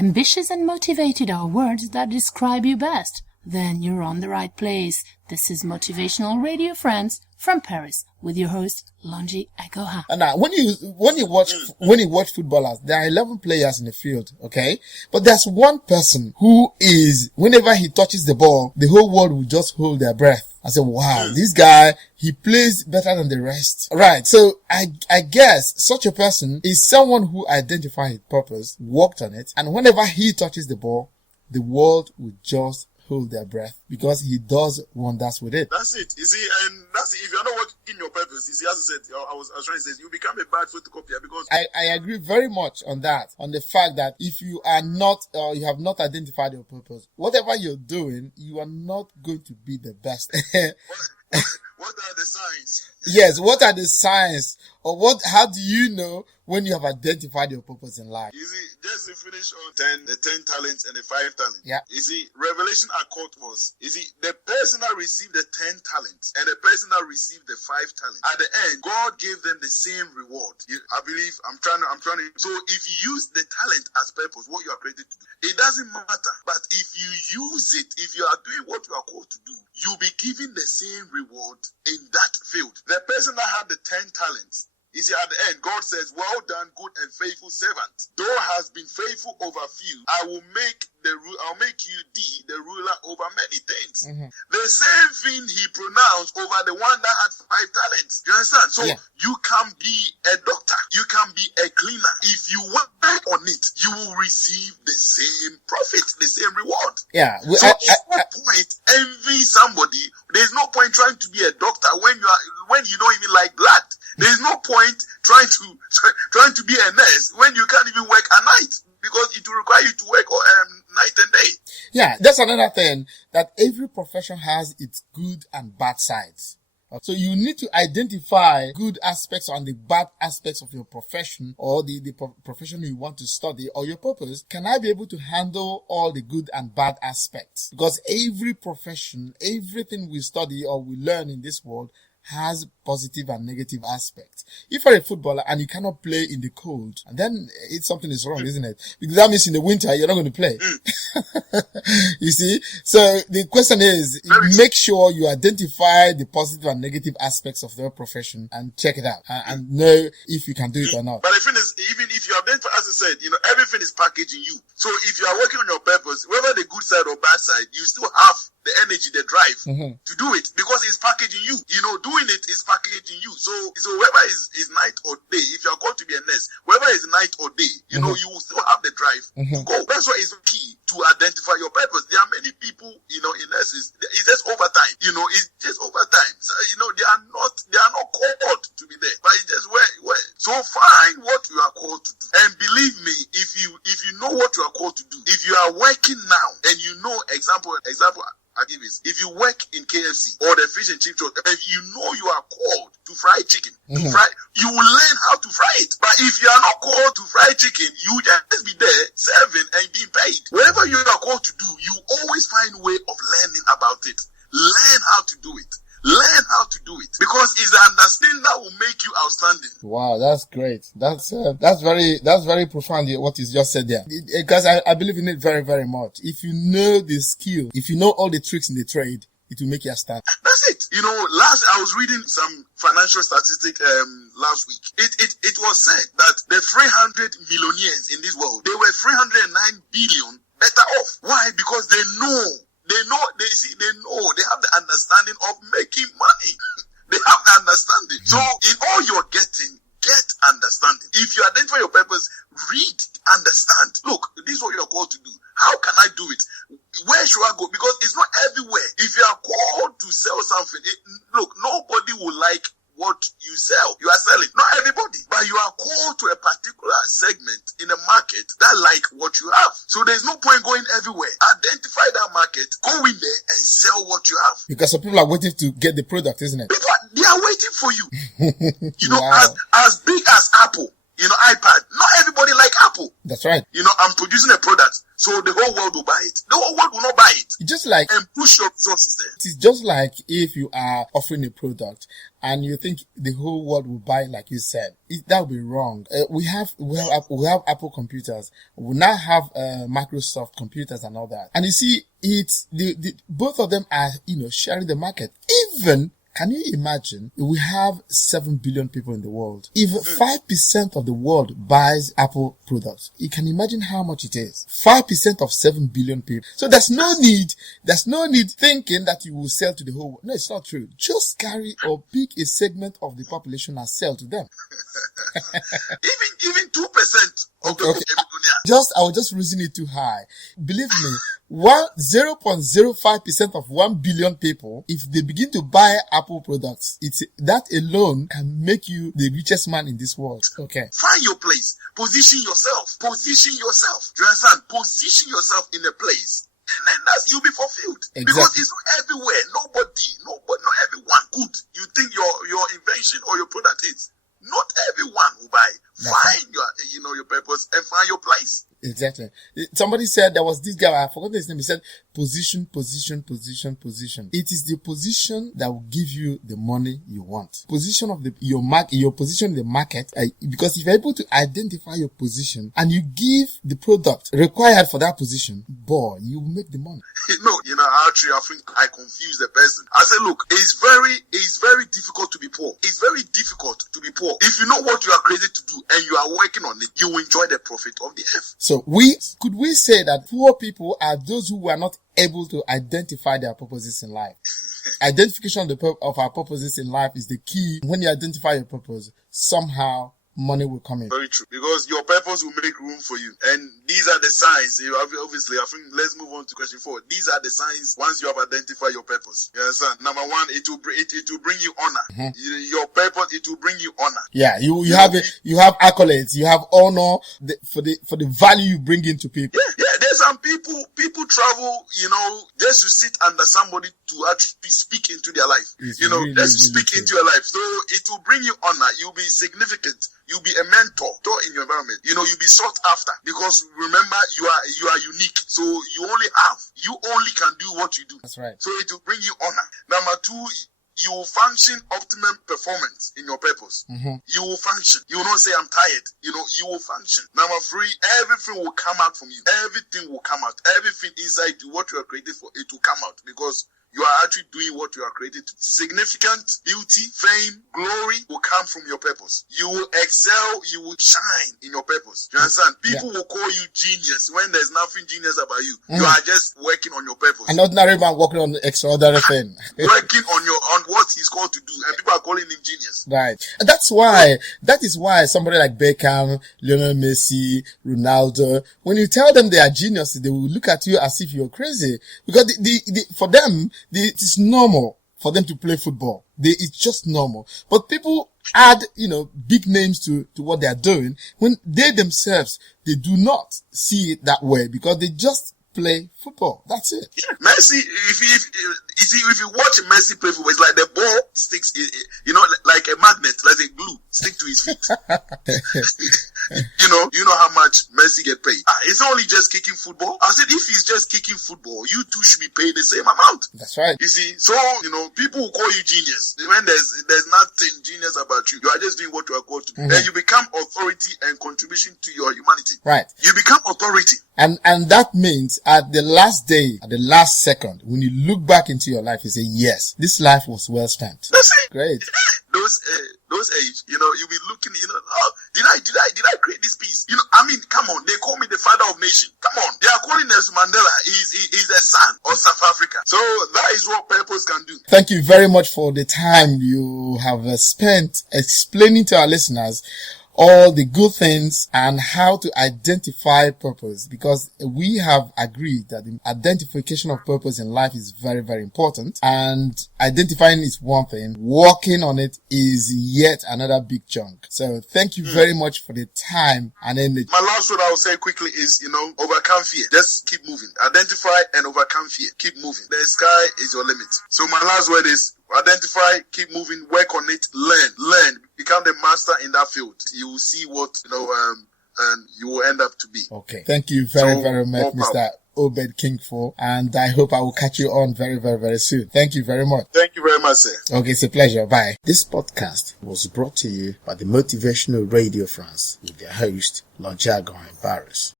Ambitious and motivated are words that describe you best. Then you're on the right place. This is Motivational Radio, friends, from Paris, with your host, Longi Agoha. And now, when you watch footballers, there are 11 players in the field, okay? But there's one person who is, whenever he touches the ball, the whole world will just hold their breath. I said, wow, this guy, he plays better than the rest. Right. So I guess such a person is someone who identified his purpose, worked on it, and whenever he touches the ball, the world will just hold their breath because he does wonders with it. That's it. You see, and that's it. If you're not working your purpose, you see, as I said, I was trying to say, you become a bad photocopier because I agree very much on that, on the fact that if you are not, or you have not identified your purpose, whatever you're doing, you are not going to be the best. What are the signs? Yes, what are the signs? Or how do you know when you have identified your purpose in life? You see, just to finish on the 10 talents and the 5 talents. Yeah. You see, Revelation account was, you see, the person that received the 10 talents and the person that received the 5 talents, at the end, God gave them the same reward. I believe, I'm trying to, so if you use the talent as purpose, what you are created to do, it doesn't matter. But if you use it, if you are doing what you are called to do, you'll be given the same reward in that field. The person that had the 10 talents, you see, at the end, God says, well done, good and faithful servant. Thou hast been faithful over few. I'll make you the ruler over many things. Mm-hmm. The same thing he pronounced over the one that had 5 talents. You understand? So you can be a doctor. You can be a cleaner. If you work on it, you will receive the same profit, the same reward. Yeah. So there's no point envy somebody. There's no point trying to be a doctor when you don't even like blood. There's no point trying to be a nurse when you can't even work at night, because it will require you to work night and day. Yeah, that's another thing, that every profession has its good and bad sides. So you need to identify good aspects and the bad aspects of your profession, or the profession you want to study, or your purpose. Can I be able to handle all the good and bad aspects? Because every profession, everything we study or we learn in this world has positive and negative aspects. If you're a footballer and you cannot play in the cold, and then something is wrong, isn't it? Because that means in the winter you're not going to play. You see? So the question is, make sure you identify the positive and negative aspects of their profession and check it out and know if you can do it or not. But the thing is, even if you identify, as I said, everything is packaged in you. So if you are working on your purpose, whether the good side or bad side, you still have the energy, the drive to do it, because it's packaging you. Doing it is packaging you. So whether it's night or day, if you are called to be a nurse, whether it's night or day, you will still have the drive to go. That's why it's key to identify your purpose. There are many people, in nurses, it's just overtime. It's just overtime. So, they are not called to be there, but it's just where. So find what you are called to do. And believe me, if you know what you are called to do, if you are working now and example, I give is, if you work in KFC or the fish and chip shop, if you know you are called to fry chicken, you will learn how to fry it. But if you are not called to fry chicken, you just be there serving and being paid. Whatever you are called to do, you always find a way of learning about it. Learn how to do it. Learn how to do it, because it's the understanding that will make you outstanding. Wow, that's great. That's very profound what you just said there. Because I believe in it very, very much. If you know the skill, if you know all the tricks in the trade, it will make you stand. That's it. I was reading some financial statistic last week. It was said that the 300 millionaires in this world, they were 309 billion better off. Why? Because they know. They have the understanding of making money. They have the understanding. So in all you're getting, get understanding. If you identify your purpose, read, understand. Look, this is what you're called to do. How can I do it? Where should I go? Because it's not everywhere. If you are called to sell something, look, nobody will like what you sell. You are selling. Not everybody, but you are called to a particular segment in the market that like what you have. So there's no point going everywhere. Identify that market, go in there and sell what you have. Because some people are waiting to get the product, isn't it? People, they are waiting for you. Wow. As big as Apple. iPad. Not everybody like Apple. That's right. I'm producing a product, so the whole world will buy it. The whole world will not buy it. Just like, and push your resources there. It's just like if you are offering a product and you think the whole world will buy it, like you said. That would be wrong. We have Apple computers. We now have Microsoft computers and all that. And you see, it's both of them are sharing the market. Even, can you imagine, we have 7 billion people in the world. If 5% of the world buys Apple products, you can imagine how much it is. 5% of 7 billion people. So there's no need thinking that you will sell to the whole world. No, it's not true. Just carry or pick a segment of the population and sell to them. even 2% of the population. I will just reason it too high. Believe me, 0.05% of 1 billion people, if they begin to buy Apple products, that alone can make you the richest man in this world. Okay. Find your place. Position yourself. Do you understand? Position yourself in a place. And then you'll be fulfilled. Exactly. Because it's not everywhere. Not everyone good. You think your invention or your product is. Not everyone will buy. Find your purpose and find your place. Exactly. Somebody said there was this guy, I forgot his name. He said, position. It is the position that will give you the money you want. Position of your position in the market. Because if you're able to identify your position and you give the product required for that position, boy, you will make the money. Actually, I think I confuse the person. I said, look, it's very difficult to be poor. It's very difficult to be poor. If you know what you are created to do and you are working on it, you will enjoy the profit of the earth. So could we say that poor people are those who were not able to identify their purposes in life? Identification of our purposes in life is the key. When you identify your purpose, somehow money will come in. Very true. Because your purpose will make room for you. And these are the signs. Obviously, I think let's move on to question 4. These are the signs once you have identified your purpose. You understand? Number 1, it will bring you honor. Mm-hmm. Your purpose, it will bring you honor. Yeah, you have accolades, you have honor for the value you bring into people. Yeah. There's some people travel, just to sit under somebody to actually speak into their life. Just speak into your life. So it will bring you honor. You'll be significant. You'll be a mentor in your environment. You'll be sought after because remember you are unique. So you only can do what you do. That's right. So it will bring you honor. Number 2, you will function optimum performance in your purpose. Mm-hmm. You will function. You will not say I'm tired. You will function. Number 3, everything will come out from you. Everything will come out. Everything inside you, what you are created for, it will come out because you are actually doing what you are created to. Significant beauty, fame, glory will come from your purpose. You will excel, you will shine in your purpose. Do you understand? People will call you genius when there's nothing genius about you. You are just working on your purpose. An ordinary man working on the extraordinary thing. Working on what he's called to do, and people are calling him genius. Right. That is why somebody like Beckham, Lionel Messi, Ronaldo, when you tell them they are geniuses, they will look at you as if you're crazy. Because for them, it is normal for them to play football. It's just normal. But people add, big names to what they are doing when they themselves, they do not see it that way because they just play football. That's it. Yeah. Messi, if you watch Messi play football, it's like the ball sticks, like a magnet, like a glue, stick to his feet. You know how much Messi get paid. It's not only just kicking football. I said, if he's just kicking football, you two should be paid the same amount. That's right. You see, so, people will call you genius. When there's nothing genius about you. You are just doing what you are called to do. Mm-hmm. And you become authority and contribution to your humanity. Right. You become authority. And that means at the last day, at the last second, when you look back into your life, you say, yes, this life was well spent. That's it. Great. Those age, you'll be looking, did I create this piece? Come on, they call me the father of nation. Come on, they are calling us Mandela. He's a son of South Africa. So that is what purpose can do. Thank you very much for the time you have spent explaining to our listeners all the good things and how to identify purpose, because we have agreed that the identification of purpose in life is very, very important, and identifying is one thing, working on it is yet another big chunk. So thank you very much for the time and energy. My last word I will say quickly is, overcome fear. Just keep moving. Identify and overcome fear. Keep moving. The sky is your limit. So my last word is Identify, keep moving, work on it, learn, become the master in that field. You will see what, and you will end up to be. Okay. Thank you very much, Mr. Obed Kingfo, and I hope I will catch you on very, very, very soon. Thank you very much. Thank you very much, sir. Okay, it's a pleasure. Bye. This podcast was brought to you by the Motivational Radio France with their host, Lonjago in Paris.